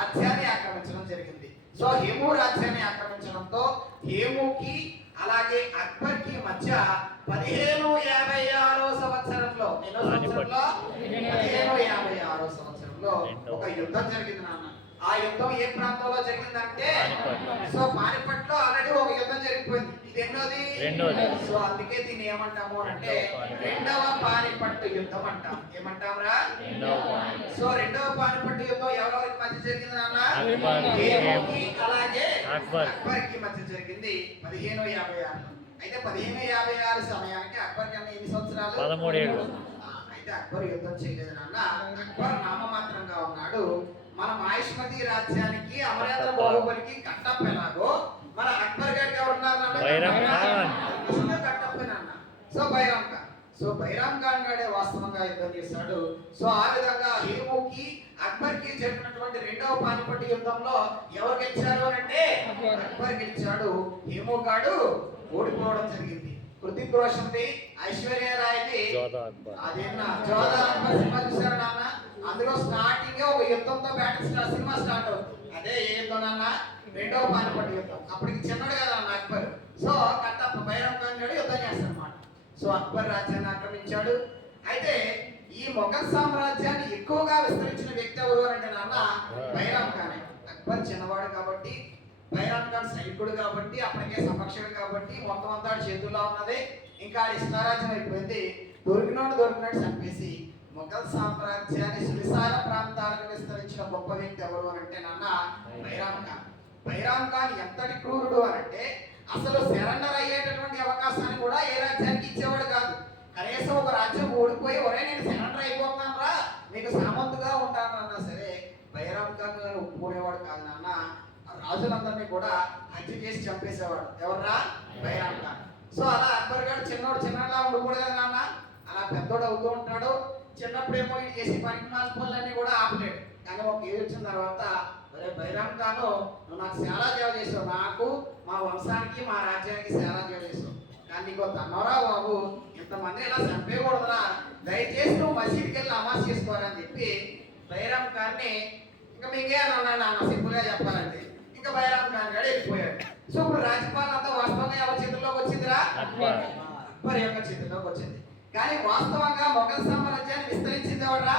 రాజ్యాన్ని ఆక్రమించడం జరిగింది. సో హేము రాజ్యాన్ని ఆక్రమించడంతో హేముకి అలాగే అక్బర్ కి మధ్య 1556 సంవత్సరంలో ఎన్నో సంవత్సరంలో 1556 సంవత్సరంలో ఒక యుద్ధం జరిగింది నాన్న. ఆ యుద్ధం ఏ ప్రాంతంలో జరిగిందంటే సో పానిపట్ లో ఆల్రెడీ ఒక యుద్ధం జరిగిపోయింది. ఇది రెండోది. సో అందుకే దీన్ని ఏమంటాము అంటే రెండవ పానిపట్టు యుద్ధం అంటాం. ఏమంటాంరా? సో రెండవ పానిపట్టు యుద్ధం ఎవరెవరికి మధ్య జరిగింది నాన్న? హేముకి అలాగే అక్బర్ కి మధ్య జరిగింది 1556. అయితే 1556 సమయానికి అక్బర్ కన్నా ఎన్ని సంవత్సరాలు? 13 ఏళ్ళు. అయితే అక్బర్ యుద్ధం చేయలేదు నాన్న. అక్బర్ నామమాత్రంగా ఉన్నాడు. మన మాహిష్మతి రాజ్యానికి అమరేంద్ర బాహుబలికి కట్టప్ప ఎలాగో మన అక్బర్ గారికి ఎవరున్నారు? కట్టప్ప నాన్న. సో బైరామ్ ఖాన్ గారే వాస్తవంగా యుద్ధం చేశాడు. సో ఆ విధంగా హేముకి అక్బర్ కి జరిగినటువంటి రెండవ పానిపట్టు యుద్ధంలో ఎవరు గెలిచారు అంటే అక్బర్ గెలిచాడు. హేము గాడు ఓడిపోవడం జరిగింది. హృతిక్ రోషన్ ది, ఐశ్వర్య రాయ్ ది, అదేనా జోధా అక్బర్ సినిమా చూసారు నాన్న. అందులో స్టార్టింగ్ ఒక యుద్ధంతో బ్యాటింగ్ సినిమా స్టార్ట్ అవుతుంది. అదే ఏ యుద్ధం నాన్న? రెండవ పానిపట్టు యుద్ధం. అప్పటికి చిన్నడు కదా అన్న అక్బర్. సో కట్టప్ప బైరామ్ ఖాన్ గారు యుద్ధం చేస్తాడు అన్నమాట. సో అక్బర్ రాజ్యాన్ని ఆక్రమించాడు. అయితే ఈ మొఘల్ సామ్రాజ్యాన్ని ఎక్కువగా విస్తరించిన వ్యక్తి ఎవరు అంటే నాన్న బైరామ్ ఖాన్. అక్బర్ చిన్నవాడు కాబట్టి, బైరామ్ ఖాన్ సైనికుడు కాబట్టి, అప్పటికే సమక్షుడు కాబట్టి మొత్తం అంతా చేతుల్లో ఉన్నది. ఇంకా ఇష్టారాజ్యం అయిపోయింది. దొరికినట్టు చంపేసి మొఘల్ సామ్రాజ్యాన్ని సువిశాల ప్రాంతాలకు విస్తరించిన గొప్ప వ్యక్తి ఎవరు అంటే నాన్న బైరామ్ ఖాన్. బైరామ్ ఖాన్ ఎంతటి క్రూరుడు అనంటే అసలు సరెండర్ అయ్యేటటువంటి అవకాశాన్ని కూడా ఏ రాజ్యానికి ఇచ్చేవాడు కాదు. కనీసం ఒక రాజ్యం ఓడిపోయి ఒరే నేను సరెండర్ అయిపోతున్నాను రా, మీకు సామంతుగా ఉంటానన్నా సరే బైరామ్ ఖాన్ గారు ఒప్పుకునేవాడు కాదు నాన్న. రాజులందరినీ కూడా హత్య చేసి చంపేసేవాడు. ఎవర్రా? బైరామ్ ఖాన్. సో అలా అక్బర్ గారు చిన్నలా ఉండకూడదు కదా నాన్న. అలా పెద్దోడు అవుతూ ఉంటాడు. చిన్నప్పుడేమో ఇది చేసి పరిమాణ పనులన్నీ కూడా ఆపలేడు. కానీ ఒక ఏజ్ వచ్చిన తర్వాత బైరామ్ ఖాన్ నువ్వు నాకు చాలా సేవ చేసావు, నాకు మా వంశానికి మా రాజ్యానికి చాలా సేవ చేసావు, కానీ నీకు తన్నవరా బాబు, ఇంతమంది ఇలా చంపేయకూడదురా, దయచేసి నువ్వు మసీద్కి వెళ్ళి నమాజ్ చేసుకోవాలని చెప్పి బైరామ్ ఖాన్ని ఇంకా మీకే అన్నాడు నాన్న. సింపుల్ గా చెప్పాలంటే ఇంకా బైరామ్ ఖాన్ గారు వెళ్ళిపోయాడు. సో ఇప్పుడు రాజ్యపాలన అంతా వాస్తవంగా ఎవరి చేతుల్లోకి వచ్చిందిరా? అక్బర్ యొక్క చేతుల్లోకి వచ్చింది. కానీ వాస్తవంగా మొఘల్ సామ్రాజ్యాన్ని విస్తరించింది ఎవరా?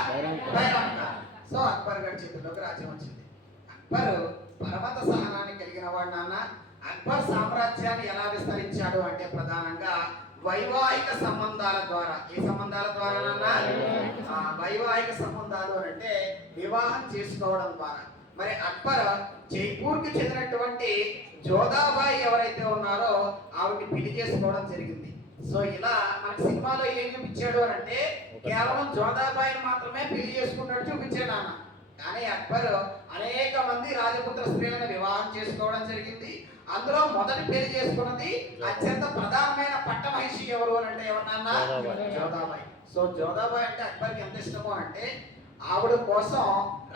బైరామ్ ఖాన్. సో అక్బర్ గారి చేతుల్లోకి రాజ్యం వచ్చింది. అక్బర్ పర్వత సహనాన్ని కలిగిన వాడు నాన్న. అక్బర్ సామ్రాజ్యాన్ని ఎలా విస్తరించాడు అంటే ప్రధానంగా వైవాహిక సంబంధాల ద్వారా. ఏ సంబంధాల ద్వారా నాన్న? వైవాహిక సంబంధాలు అంటే వివాహం చేసుకోవడం ద్వారా. మరి అక్బర్ జైపూర్ కి చెందినటువంటి జోధాబాయి ఎవరైతే ఉన్నారో ఆవిడ్ని పెళ్లి చేసుకోవడం జరిగింది. సో ఇలా మనకి సినిమాలో ఏం చూపించాడు అని అంటే కేవలం జోధాబాయిని మాత్రమే పెళ్లి చేసుకున్నట్టు చూపించాడు నాన్న. కానీ అక్బర్ అనేక మంది రాజపుత్ర స్త్రీలను వివాహం చేసుకోవడం జరిగింది. అందులో మొదటి పెళ్లి చేసుకున్నది అత్యంత ప్రధానమైన పట్టమహిషి ఎవరు అని అంటే ఎవరన్నా? జోధాబాయి. సో జోధాబాయి అంటే అక్బర్కి ఎంత ఇష్టమో అంటే ఆవిడ కోసం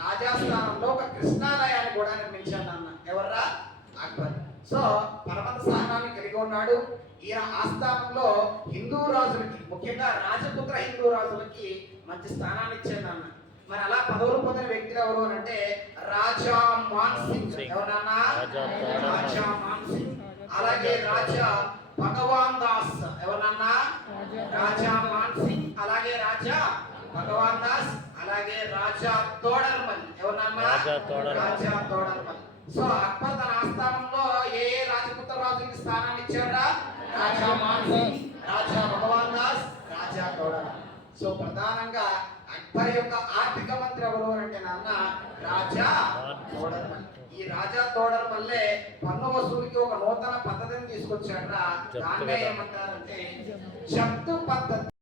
రాజస్థానంలో ఒక కృష్ణాలయాన్ని కూడా నిర్మించాడు నాన్న. ఎవర్రా? అక్బర్. సో పర్వత సహనాన్ని కలిగి ఉన్నాడు. ఈయన ఆస్థానంలో హిందూ రాజులకి, ముఖ్యంగా రాజపుత్ర హిందూ రాజులకి మంచి స్థానాన్ని ఇచ్చాడు నాన్న. మరి అలా పదవులు పొందిన వ్యక్తులు ఎవరు అంటే రాజా మాన్ సింగ్. ఎవరన్నా? రాజా మాన్ సింగ్. అలాగే రాజా భగవాన్ దాస్. ఎవరన్నా? రాజా మాన్ సింగ్, అలాగే రాజా భగవాన్ దాస్, అలాగే రాజా తోడర్మల్. ఎవరన్నా? రాజా తోడర్మల్. సో అక్బర్ తన ఆస్థానంలో ఏ రాజపుత్ర రాజుకి స్థానాన్ని ఇచ్చాడా? రాజా మాన్ సింగ్, రాజా భగవాన్ దాస్, రాజా తోడర్మల్. సో ప్రధానంగా అక్బర్ యొక్క ఆర్థిక మంత్రి ఎవరు అంటే నాన్న రాజా తోడర్మల్. ఈ రాజా తోడర్మల్లే పన్ను వసూలుకి ఒక నూతన పద్ధతిని తీసుకొచ్చాడు. దాన్నే ఏమంటారంటే జప్తు పద్ధతి.